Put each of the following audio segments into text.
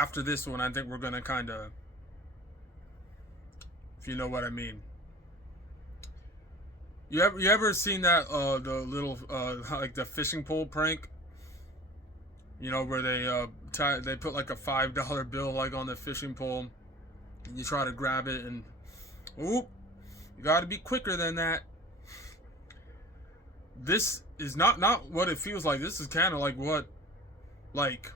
after this one, I think we're gonna kind of, if you know what I mean. You ever seen that the little like the fishing pole prank? You know where they put like a $5 bill like on the fishing pole, and you try to grab it, and oop, you got to be quicker than that. This is not what it feels like. This is kind of like what, like,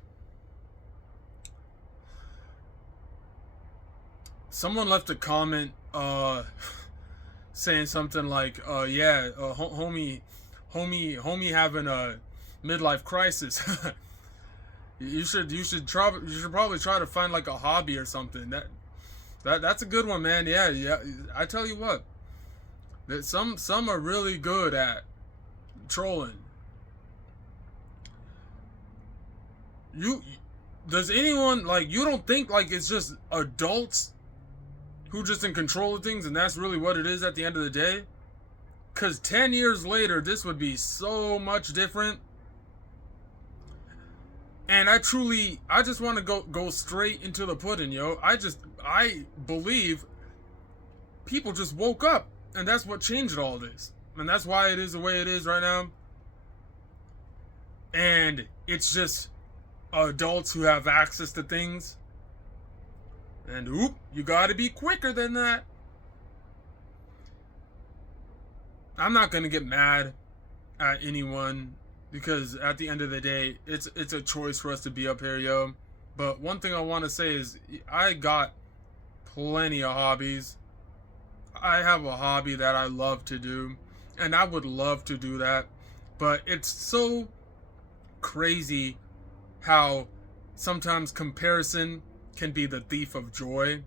someone left a comment saying something like yeah, homie having a midlife crisis. You should probably try to find like a hobby or something. That's a good one, man. Yeah, yeah. I tell you what, that some are really good at trolling. You Does anyone, like, you don't think like it's just adults who just in control of things, and that's really what it is at the end of the day? Cause 10 years later, this would be so much different. And I just want to go straight into the pudding, yo. I believe people just woke up, and that's what changed all this, and that's why it is the way it is right now. And it's just adults who have access to things, and oop, you got to be quicker than that. I'm not gonna get mad at anyone, because at the end of the day, it's a choice for us to be up here, yo. But one thing I want to say is I got plenty of hobbies. I have a hobby that I love to do, and I would love to do that. But it's so crazy how sometimes comparison can be the thief of joy.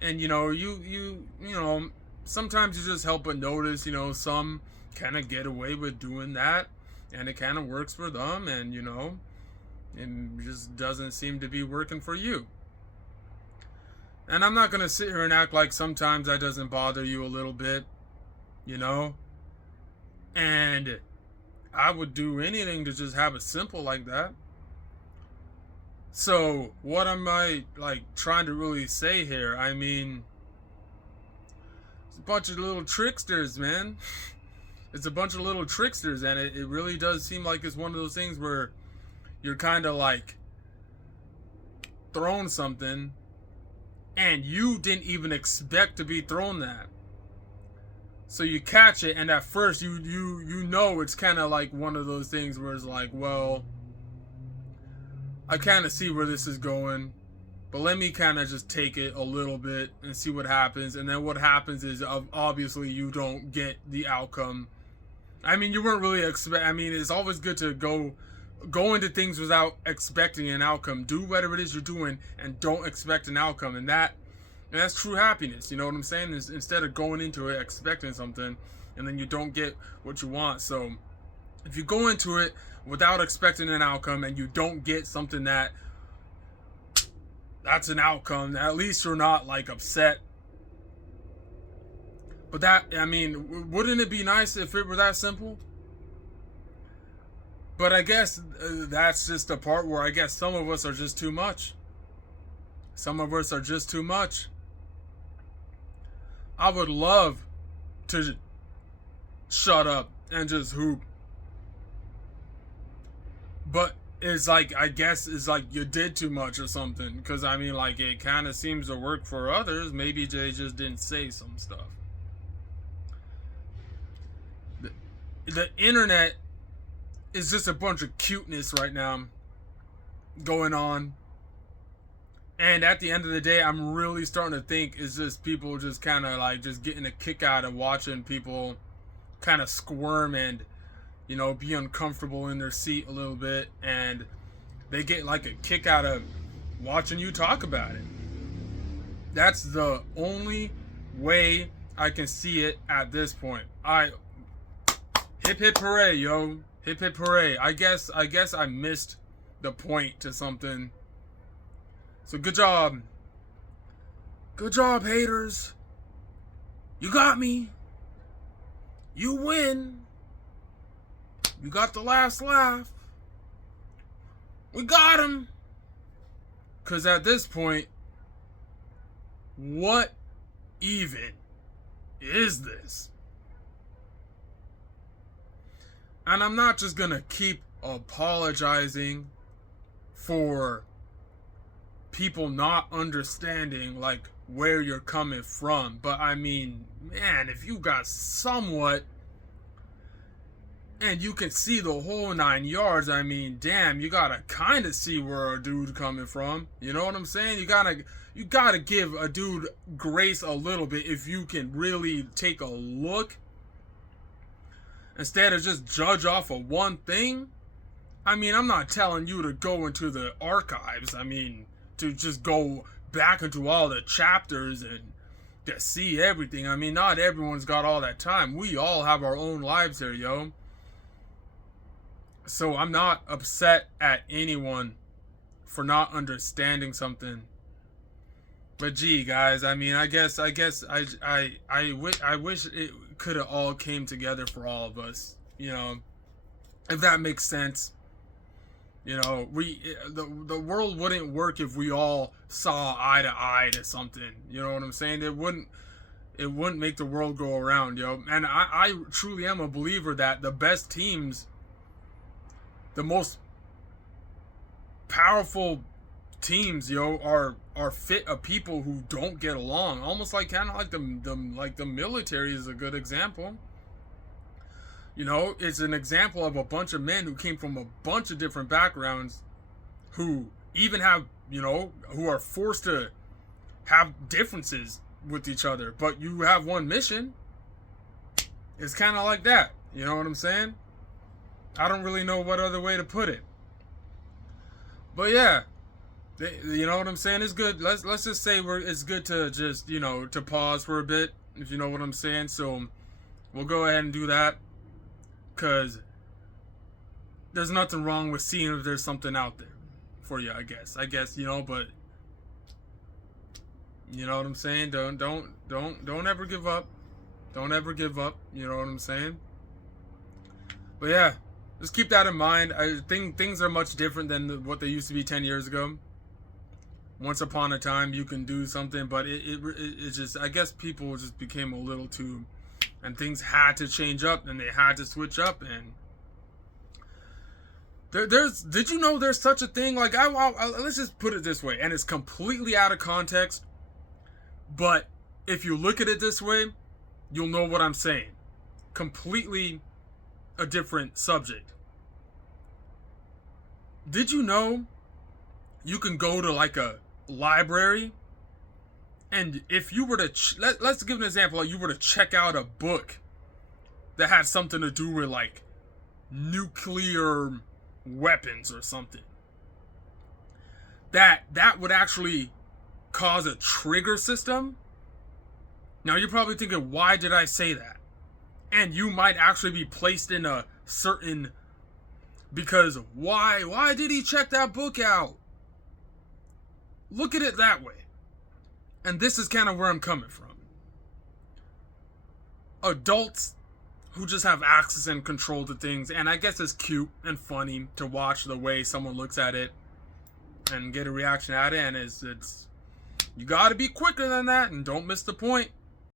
And you know, sometimes you just help but notice, some kind of get away with doing that, and it kind of works for them, and it just doesn't seem to be working for you. And I'm not gonna sit here and act like sometimes that doesn't bother you a little bit, you know? And I would do anything to just have it simple like that. So, what am I, like, trying to really say here? I mean, it's a bunch of little tricksters, man. It's a bunch of little tricksters, and it really does seem like it's one of those things where you're kind of like thrown something, and you didn't even expect to be thrown that. So you catch it, and at first you know it's kind of like one of those things where it's like, well, I kind of see where this is going, but let me kind of just take it a little bit and see what happens. And then what happens is obviously you don't get the outcome. I mean, you weren't really I mean, it's always good to go into things without expecting an outcome. Do whatever it is you're doing and don't expect an outcome, and that's true happiness. You know what I'm saying? Is instead of going into it expecting something and then you don't get what you want. So if you go into it without expecting an outcome and you don't get something that's an outcome, at least you're not like upset. But I mean, wouldn't it be nice if it were that simple? But I guess that's just the part where I guess some of us are just too much. Some of us are just too much. I would love to shut up and just hoop. But it's like, I guess it's like you did too much or something. Because I mean, like, it kind of seems to work for others. Maybe they just didn't say some stuff. The internet is just a bunch of cuteness right now going on. And at the end of the day, I'm really starting to think it's just people just kind of like just getting a kick out of watching people kind of squirm and, be uncomfortable in their seat a little bit. And they get like a kick out of watching you talk about it. That's the only way I can see it at this point. Hip hip hooray, yo. Hip hip hooray. I guess I missed the point to something. So good job. Good job, haters. You got me. You win. You got the last laugh. We got him. Because at this point, what even is this? And I'm not just gonna keep apologizing for people not understanding like where you're coming from, but I mean, man, if you got somewhat and you can see the whole 9 yards, I mean, damn, you gotta kind of see where a dude coming from. You know what I'm saying? You gotta give a dude grace a little bit if you can really take a look instead of just judge off of one thing. I mean, I'm not telling you to go into the archives. I mean, to just go back into all the chapters and to see everything. I mean, not everyone's got all that time. We all have our own lives here, yo. So I'm not upset at anyone for not understanding something. But gee, guys, I mean, I wish it could have all came together for all of us. You know, if that makes sense. You know, the world wouldn't work if we all saw eye to eye to something. You know what I'm saying? It wouldn't make the world go around, yo. And I truly am a believer that the best teams, the most powerful teams, yo, are fit of people who don't get along. Almost like kind of like the military is a good example. You know, it's an example of a bunch of men who came from a bunch of different backgrounds, who even have, you know, who are forced to have differences with each other, but you have one mission. It's kind of like that. You know what I'm saying? I don't really know what other way to put it. But yeah, you know what I'm saying? It's good. Let's just say it's good to just, you know, to pause for a bit, if you know what I'm saying. So we'll go ahead and do that. Because there's nothing wrong with seeing if there's something out there for you, I guess, you know, but you know what I'm saying? Don't ever give up. Don't ever give up. You know what I'm saying? But yeah, just keep that in mind. I think things are much different than what they used to be 10 years ago. Once upon a time, you can do something, but it just, I guess people just became a little too, and things had to change up, and they had to switch up, and did you know there's such a thing? Like, let's just put it this way, and it's completely out of context, but if you look at it this way, you'll know what I'm saying. Completely a different subject. Did you know you can go to like a library, and if you were to let's give an example, like you were to check out a book that had something to do with like nuclear weapons or something, that would actually cause a trigger system. Now you're probably thinking, why did I say that? And you might actually be placed in a certain, because why did he check that book out? Look at it that way. And this is kind of where I'm coming from. Adults who just have access and control to things, and I guess it's cute and funny to watch the way someone looks at it and get a reaction at it, and it's you gotta be quicker than that and don't miss the point.